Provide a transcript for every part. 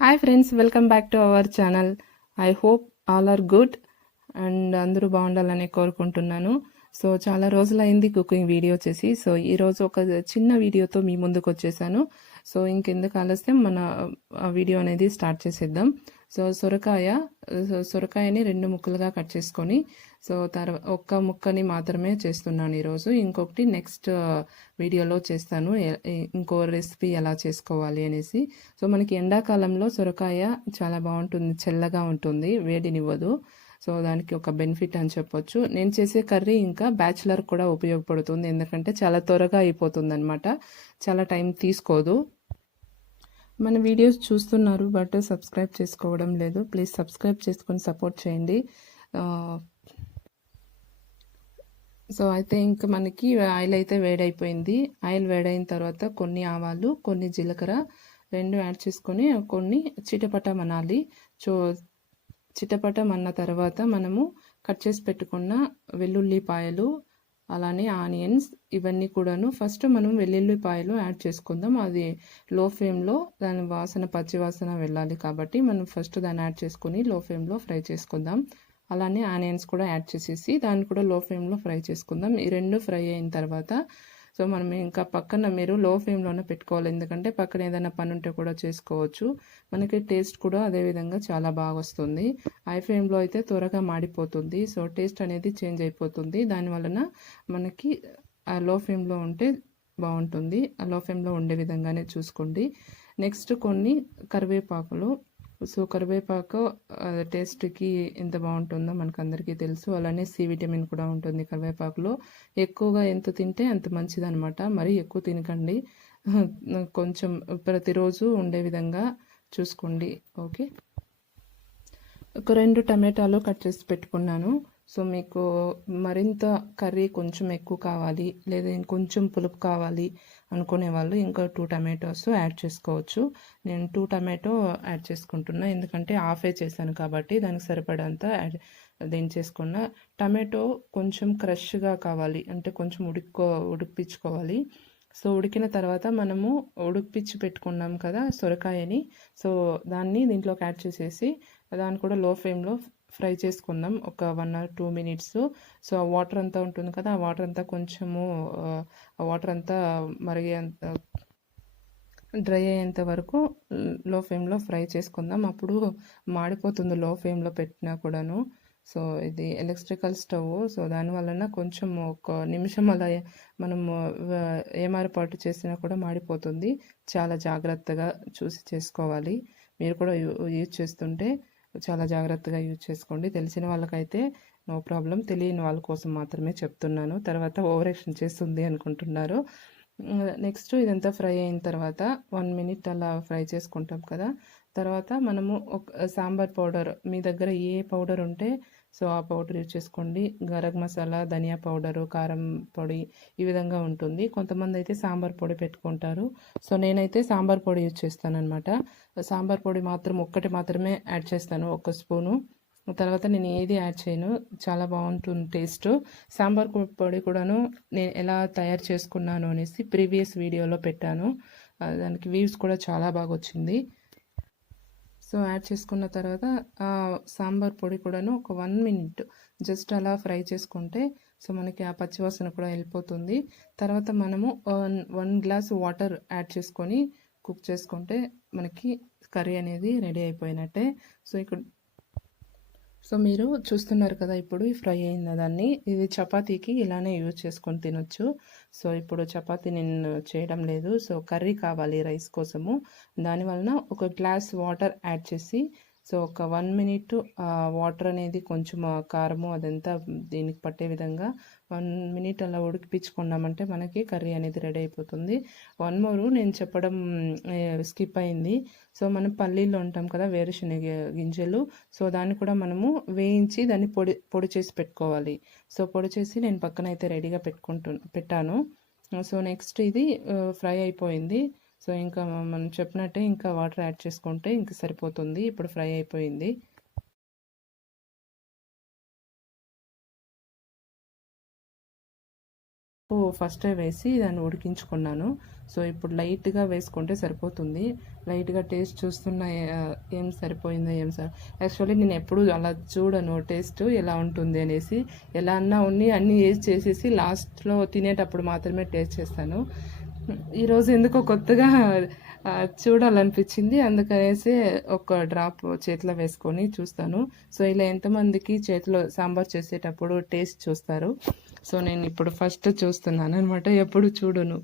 Hi friends, welcome back to our channel. I hope all are good and అందరూ బాగుండాలని కోరుకుంటున్నాను. So చాలా రోజులైంది కుకింగ్ వీడియో చేసి. సో ఈరోజు ఒక చిన్న వీడియోతో మీ ముందుకు వచ్చేసాను. సో ఇంకెందుకు ఆలస్యం, మన వీడియో అనేది స్టార్ట్ చేసేద్దాం. సో సొరకాయని 2 ముక్కలుగా కట్ చేసుకొని, సో ఒక్క ముక్కని మాత్రమే చేస్తున్నాను ఈరోజు. ఇంకొకటి నెక్స్ట్ వీడియోలో చేస్తాను, ఇంకో రెసిపీ ఎలా చేసుకోవాలి అనేసి. సో మనకి ఎండాకాలంలో సొరకాయ చాలా బాగుంటుంది, చల్లగా ఉంటుంది, వేడినివ్వదు. సో దానికి ఒక బెనిఫిట్ అని చెప్పొచ్చు. నేను చేసే కర్రీ ఇంకా బ్యాచిలర్ కూడా ఉపయోగపడుతుంది, ఎందుకంటే చాలా త్వరగా అయిపోతుంది అనమాట, చాలా టైం తీసుకోదు. మన వీడియోస్ చూస్తున్నారు బట్ సబ్స్క్రైబ్ చేసుకోవడం లేదు. ప్లీజ్ సబ్స్క్రైబ్ చేసుకొని సపోర్ట్ చేయండి. సో అయితే ఇంకా మనకి ఆయిల్ అయితే వేడైపోయింది. ఆయిల్ వేడైన తర్వాత కొన్ని ఆవాలు, కొన్ని జీలకర్ర 2 యాడ్ చేసుకొని కొన్ని చిటపటమనాలి. చిటపటమన్న తర్వాత మనము కట్ చేసి పెట్టుకున్న వెల్లుల్లిపాయలు, అలానే ఆనియన్స్, ఇవన్నీ కూడాను ఫస్ట్ మనం వెల్లుల్లిపాయలు యాడ్ చేసుకుందాం. అది లో ఫ్లేమ్లో దాని పచ్చి వాసన వెళ్ళాలి కాబట్టి మనం ఫస్ట్ దాన్ని యాడ్ చేసుకొని లో ఫ్లేమ్లో ఫ్రై చేసుకుందాం. అలానే ఆనియన్స్ కూడా యాడ్ చేసేసి దాన్ని కూడా లో ఫ్లేమ్లో ఫ్రై చేసుకుందాం. ఈ 2 ఫ్రై అయిన తర్వాత సో మనం ఇంకా పక్కన మీరు లో ఫ్లేమ్లోనే పెట్టుకోవాలి, ఎందుకంటే పక్కన ఏదైనా పని ఉంటే కూడా చేసుకోవచ్చు. మనకి టేస్ట్ కూడా అదేవిధంగా చాలా బాగా వస్తుంది. హై ఫ్లేమ్లో అయితే త్వరగా మాడిపోతుంది, సో టేస్ట్ అనేది చేంజ్ అయిపోతుంది. దానివలన మనకి లో ఫ్లేమ్లో ఉంటే బాగుంటుంది. ఆ లో ఫ్లేమ్లో ఉండే విధంగానే చూసుకోండి. నెక్స్ట్ కొన్ని కరివేపాకులు. సో కరివేపాకు టేస్ట్కి ఎంత బాగుంటుందో మనకు అందరికీ తెలుసు. అలానే సి విటమిన్ కూడా ఉంటుంది కరివేపాకులో. ఎక్కువగా ఎంత తింటే అంత మంచిదనమాట. మరీ ఎక్కువ తినకండి, కొంచెం ప్రతిరోజు ఉండే విధంగా చూసుకోండి. ఓకే, ఒక 2 టమాటాలు కట్ చేసి పెట్టుకున్నాను. సో మీకు మరింత కర్రీ కొంచెం ఎక్కువ కావాలి, లేదా ఇంకొంచెం పులుపు కావాలి అనుకునే వాళ్ళు ఇంకా 2 టమాటోస్ యాడ్ చేసుకోవచ్చు. నేను 2 టమాటో యాడ్ చేసుకుంటున్నా, ఎందుకంటే హాఫే చేశాను కాబట్టి దానికి సరిపడంత చేసుకున్న. టమాటో కొంచెం క్రష్గా కావాలి, అంటే కొంచెం ఉడికిపించుకోవాలి. సో ఉడికిన తర్వాత మనము ఉడికిపించి పెట్టుకున్నాం కదా సొరకాయని, సో దాన్ని దీంట్లోకి యాడ్ చేసేసి దాన్ని కూడా లో ఫ్లేమ్లో ఫ్రై చేసుకుందాం ఒక 1 or 2 minutes. సో ఆ వాటర్ అంతా ఉంటుంది కదా, ఆ వాటర్ అంతా కొంచెము ఆ వాటర్ అంతా డ్రై అయ్యేంత వరకు లో ఫ్లేమ్లో ఫ్రై చేసుకుందాం. అప్పుడు మాడిపోతుంది లో ఫ్లేమ్లో పెట్టినా కూడాను. సో ఇది ఎలక్ట్రికల్ స్టవ్, సో దానివలన కొంచెం ఒక నిమిషం అలా మనము ఏమారపాటు చేసినా కూడా మాడిపోతుంది. చాలా జాగ్రత్తగా చూసి చేసుకోవాలి. మీరు కూడా యూజ్ చేస్తుంటే చాలా జాగ్రత్తగా యూజ్ చేసుకోండి. తెలిసిన వాళ్ళకైతే నో ప్రాబ్లం, తెలియని వాళ్ళ కోసం మాత్రమే చెప్తున్నాను. తర్వాత ఓవర్ యాక్షన్ చేస్తుంది అనుకుంటున్నారు. నెక్స్ట్ ఇదంతా ఫ్రై అయిన తర్వాత 1 minute అలా ఫ్రై చేసుకుంటాం కదా. తర్వాత మనము ఒక సాంబార్ పౌడర్, మీ దగ్గర ఏ పౌడర్ ఉంటే సో ఆ పౌడర్ యూజ్ చేసుకోండి. గరం మసాలా, ధనియా పౌడరు, కారం పొడి ఈ విధంగా ఉంటుంది. కొంతమంది అయితే సాంబార్ పొడి పెట్టుకుంటారు. సో నేనైతే సాంబార్ పొడి యూజ్ చేస్తాను అనమాట. సాంబార్ పొడి మాత్రం ఒక్కటి మాత్రమే యాడ్ చేస్తాను, 1 స్పూను. తర్వాత నేను ఏది యాడ్ చేయను, చాలా బాగుంటుంది టేస్ట్. సాంబార్ పొడి కూడాను నేను ఎలా తయారు చేసుకున్నాను అనేసి ప్రీవియస్ వీడియోలో పెట్టాను, దానికి వ్యూస్ కూడా చాలా బాగా వచ్చింది. సో యాడ్ చేసుకున్న తర్వాత సాంబార్ పొడి కూడాను ఒక 1 minute జస్ట్ అలా ఫ్రై చేసుకుంటే సో మనకి ఆ పచ్చివాసన కూడా వెళ్ళిపోతుంది. తర్వాత మనము 1 glass వాటర్ యాడ్ చేసుకొని కుక్ చేసుకుంటే మనకి కర్రీ అనేది రెడీ అయిపోయినట్టే. సో మీరు చూస్తున్నారు కదా, ఇప్పుడు ఫ్రై అయిన దాన్ని ఇది చపాతీకి ఇలానే యూజ్ చేసుకొని తినొచ్చు. సో ఇప్పుడు చపాతీ నేను చేయడం లేదు, సో కర్రీ కావాలి రైస్ కోసము. దానివలన ఒక గ్లాస్ వాటర్ యాడ్ చేసి సో ఒక 1 minute వాటర్ అనేది కొంచెం కారము అదంతా దీనికి పట్టే విధంగా 1 minute అలా ఉడికిపించుకున్నామంటే మనకి కర్రీ అనేది రెడీ అయిపోతుంది. 1 more నేను చెప్పడం స్కిప్ అయింది. సో మనం పల్లీలు ఉంటాం కదా, వేరుశనగ గింజలు, సో దాన్ని కూడా మనము వేయించి దాన్ని పొడి చేసి పెట్టుకోవాలి. సో పొడి చేసి నేను పక్కన అయితే రెడీగా పెట్టాను. సో నెక్స్ట్ ఇది ఫ్రై అయిపోయింది. సో ఇంకా మనం చెప్పినట్టే ఇంకా వాటర్ యాడ్ చేసుకుంటే ఇంకా సరిపోతుంది. ఇప్పుడు ఫ్రై అయిపోయింది. ఉప్పు ఫస్టే వేసి దాన్ని ఉడికించుకున్నాను. సో ఇప్పుడు లైట్గా వేసుకుంటే సరిపోతుంది. లైట్గా టేస్ట్ చూస్తున్నా ఏం సరిపోయిందో యాక్చువల్లీ నేను ఎప్పుడు అలా చూడను టేస్ట్ ఎలా ఉంటుంది అనేసి. ఎలా అన్నా అన్నీ వేసి చేసేసి లాస్ట్లో తినేటప్పుడు మాత్రమే టేస్ట్ చేస్తాను. ఈరోజు ఎందుకో కొత్తగా చూడాలనిపించింది, అందుకనేసి ఒక డ్రాప్ చేతిలో వేసుకొని చూస్తాను. సో ఇలా ఎంతమందికి చేతిలో సాంబార్ చేసేటప్పుడు టేస్ట్ చూస్తారు. సో నేను ఇప్పుడు ఫస్ట్ చూస్తున్నాను అనమాట, ఎప్పుడు చూడను.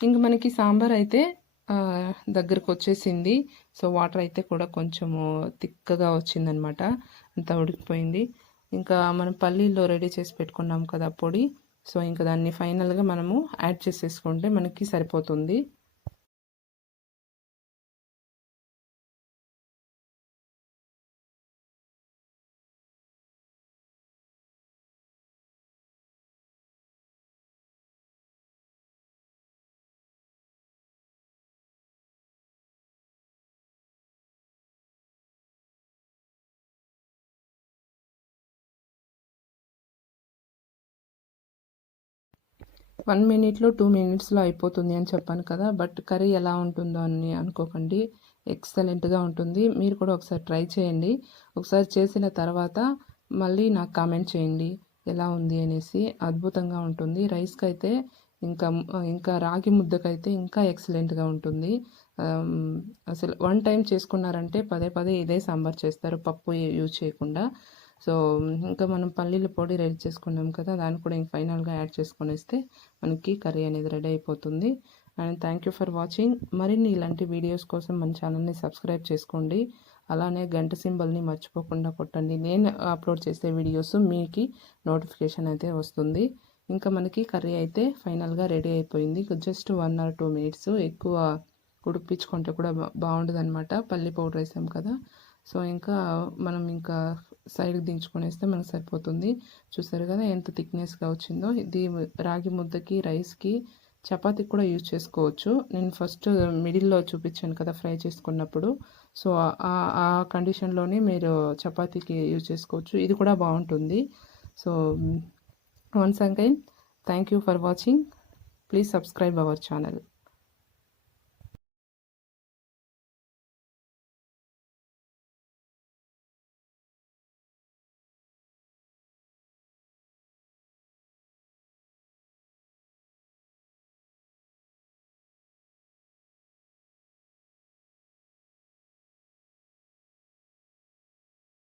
ఇంక మనకి సాంబార్ అయితే దగ్గరకు వచ్చేసింది. సో వాటర్ అయితే కూడా కొంచెము థిక్గా వచ్చిందనమాట, అంతా ఉడికిపోయింది. ఇంకా మనం పల్లీలో రెడీ చేసి పెట్టుకున్నాం కదా పొడి, సో ఇంకా దాన్ని ఫైనల్గా మనము యాడ్ చేసేసుకుంటే మనకి సరిపోతుంది. వన్ మినిట్లో 2 మినిట్స్లో అయిపోతుంది అని చెప్పాను కదా, బట్ కర్రీ ఎలా ఉంటుందో అని అనుకోకండి, ఎక్సలెంట్గా ఉంటుంది. మీరు కూడా ఒకసారి ట్రై చేయండి. ఒకసారి చేసిన తర్వాత మళ్ళీ నాకు కామెంట్ చేయండి ఎలా ఉంది అనేసి. అద్భుతంగా ఉంటుంది. రైస్కి అయితే ఇంకా రాగి ముద్దకైతే ఇంకా ఎక్సలెంట్గా ఉంటుంది. అసలు వన్ టైం చేసుకున్నారంటే పదే పదే ఇదే సాంబార్ చేస్తారు, పప్పు యూజ్ చేయకుండా. సో ఇంకా మనం పల్లీల పొడి రెడీ చేసుకున్నాం కదా, దాన్ని కూడా ఇంక ఫైనల్గా యాడ్ చేసుకొనేస్తే మనకి కర్రీ అనేది రెడీ అయిపోతుంది. And thank you for watching. మరిన్ని ఇలాంటి వీడియోస్ కోసం మన ఛానల్ని సబ్స్క్రైబ్ చేసుకోండి. అలానే గంట సింబల్ని మర్చిపోకుండా కొట్టండి. నేను అప్లోడ్ చేసే వీడియోస్ మీకు నోటిఫికేషన్ అయితే వస్తుంది. ఇంకా మనకి కర్రీ అయితే ఫైనల్గా రెడీ అయిపోయింది. జస్ట్ 1 or 2 మినిట్స్, ఎక్కువ ఉడిపించుకుంటే కూడా బాగుంటుంది అనమాట. పల్లి పౌడర్ వేసాం కదా, సో ఇంకా మనం ఇంకా సైడ్కి దించుకొనేస్తే మనకు సరిపోతుంది. చూసారు కదా ఎంత థిక్నెస్గా వచ్చిందో. ఇది రాగి ముద్దకి, రైస్కి, చపాతీకి కూడా యూజ్ చేసుకోవచ్చు. నేను ఫస్ట్ మిడిల్లో చూపించాను కదా ఫ్రై చేసుకున్నప్పుడు, సో ఆ కండిషన్లోనే మీరు చపాతీకి యూజ్ చేసుకోవచ్చు. ఇది కూడా బాగుంటుంది. So once again thank you for watching. Please subscribe our channel.